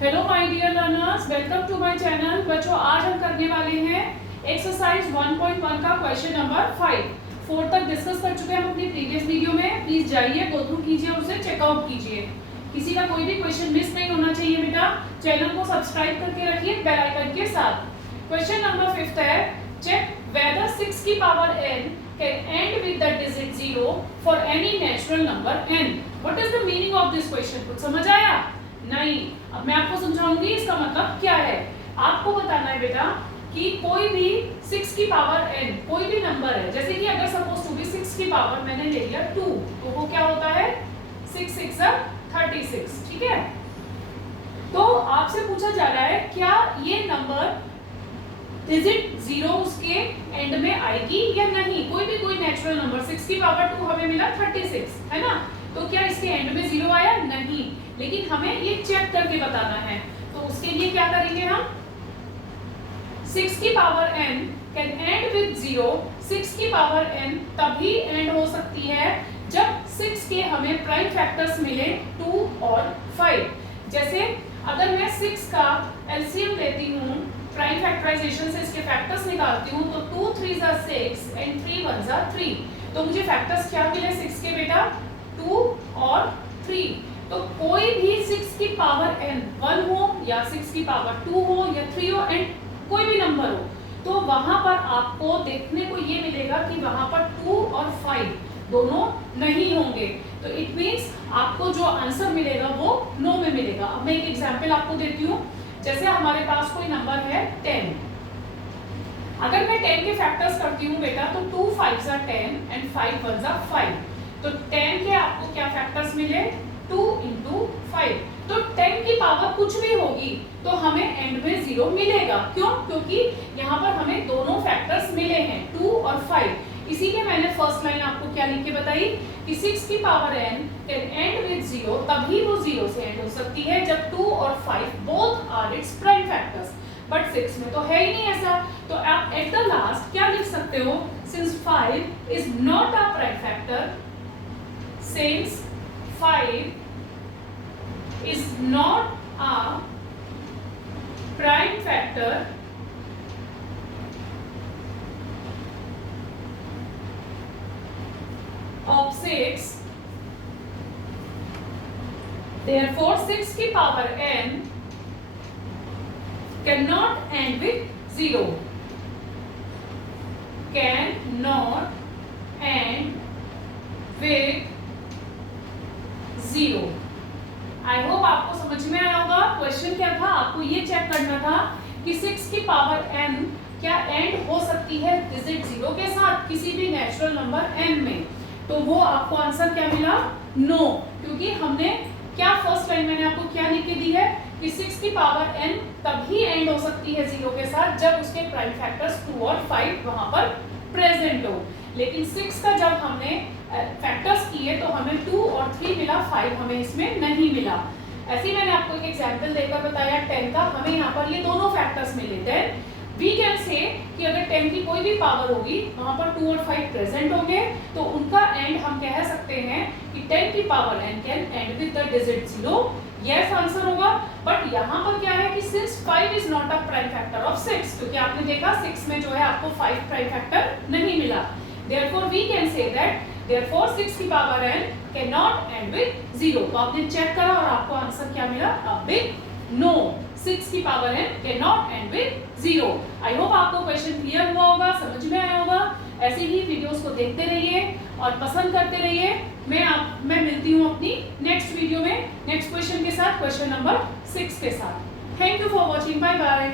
Hello my dear learners, welcome to my channel. बच्चों, आज हम करने वाले हैं एक्सरसाइज 1.1 का क्वेश्चन नंबर 5। 4 तक डिस्कस कर चुके हैं हम अपनी प्रीवियस वीडियो में। प्लीज जाइए, गो थ्रू कीजिए और उसे चेकआउट कीजिए। किसी का कोई भी क्वेश्चन मिस नहीं होना चाहिए बेटा। चैनल को सब्सक्राइब करके रखिए बेल आइकन के साथ। क्वेश्चन नंबर 5 है, चेक वेदर 6 की power n can end with the digit 0 for any natural number n. What is the meaning of this question? कुछ समझ आया? नहीं। अब मैं आपको समझाऊंगी इसका मतलब क्या है। आपको बताना है बेटा कि कोई भी 6 की पावर n कोई भी नंबर है, जैसे कि अगर सपोज टू बी 6 की पावर मैंने ले लिया 2, तो वो क्या होता है 6 6 36, ठीक है। तो आपसे पूछा जा रहा है क्या ये नंबर डिजिट 0 उसके एंड में आएगी या नहीं। कोई नेचुरल नंबर 6 की पावर 2 हमें मिला 36, है ना। तो क्या इसके एंड में 0 आया? नहीं, लेकिन हमें ये चेक करके बताना है। तो उसके लिए क्या करेंगे हम, 6 की power n can and with 0। 6 की पावर n तभी एंड हो सकती है जब 6 के हमें प्राइम फैक्टर्स मिले 2 और 5। जैसे अगर मैं 6 का एलसीएम लेती हूँ, प्राइम फैक्टराइजेशन से इसके फैक्टर्स निकालती हूँ, तो 2 3 6 एंड 3 1 3। तो मुझे फैक्टर्स क्या मिले 6 के बेटा? 2 और 3। तो कोई भी 6 की पावर n 1 हो या 6 की पावर 2 हो या 3 हो एंड कोई भी नंबर हो, तो वहां पर आपको देखने को ये मिलेगा कि वहां पर 2 और 5 दोनों नहीं होंगे। तो इट मींस आपको जो आंसर मिलेगा वो नो में मिलेगा। अब मैं एक एग्जांपल आपको देती हूँ। जैसे हमारे पास कोई नंबर है 10। अगर मैं 10 के फैक्टर्स करती हूँ बेटा, तो 2 5 10 एंड 5 1 5। तो 10 के आपको क्या फैक्टर्स मिले? 2 into 5। तो 10 की पावर कुछ भी होगी तो हमें एंड में 0 मिलेगा। क्यों? क्योंकि यहाँ पर हमें दोनों फैक्टर्स मिले हैं 2 और 5। इसीलिए मैंने फर्स्ट लाइन आपको क्या लिख के बताई कि 6 की power n can and with 0। तभी वो 0 से एंड हो सकती है जब 2 और 5 both are its prime factors. But 6 में तो है ही नहीं ऐसा। तो आप एट द लास्ट क्या लिख सकते हो, since 5 is not a prime factor, since 5 is not a prime factor of 6, therefore 6 की power n cannot end with 0, cannot end with 0। I hope आपको समझ में आया होगा। क्वेश्चन क्या था, आपको ये चेक करना था कि 6 की पावर n क्या एंड हो सकती है डिजिट 0 के साथ किसी भी नेचुरल नंबर n में। तो वो आपको आंसर क्या मिला? नो। क्योंकि हमने क्या फर्स्ट लाइन मैंने आपको क्या लिख के दी है कि 6 की पावर n तभी एंड हो सकती है 0 के साथ जब उसके प्राइम फैक्टर्स 2 और 5 वहां पर प्रेजेंट हो। लेकिन 6 का जब हमने फैक्टर्स किए तो हमें 2 और 3 मिला, 5 हमें इसमें नहीं मिला। ऐसे ही मैंने आपको एक एग्जांपल देकर बताया 10 का, हमें यहाँ पर ये दोनों फैक्टर्स मिले। देन वी कैन से कि अगर 10 की कोई भी पावर होगी वहां पर 2 और 5 प्रेजेंट होंगे, तो उनका एंड हम कह सकते हैं कि 10 की power n can and with the digit 0। Yes answer होगा। बट यहाँ पर क्या है कि since 5 is not a prime factor of 6, क्योंकि आपने देखा 6 में जो है आपको 5 प्राइम फैक्टर नहीं मिला। Therefore we can say that therefore 6 की power n cannot end with 0। तो आपने चेक करा और आपको आंसर क्या मिला? A big no. 6 की power n cannot end with 0। I hope आपको क्वेश्चन क्लियर हुआ होगा, समझ में आया होगा। ऐसे ही वीडियोस को देखते रहिए और पसंद करते रहिए। मैं मिलती हूँ अपनी नेक्स्ट वीडियो में नेक्स्ट क्वेश्चन के साथ, क्वेश्चन नंबर 6 के साथ। Thank you for watching, bye bye.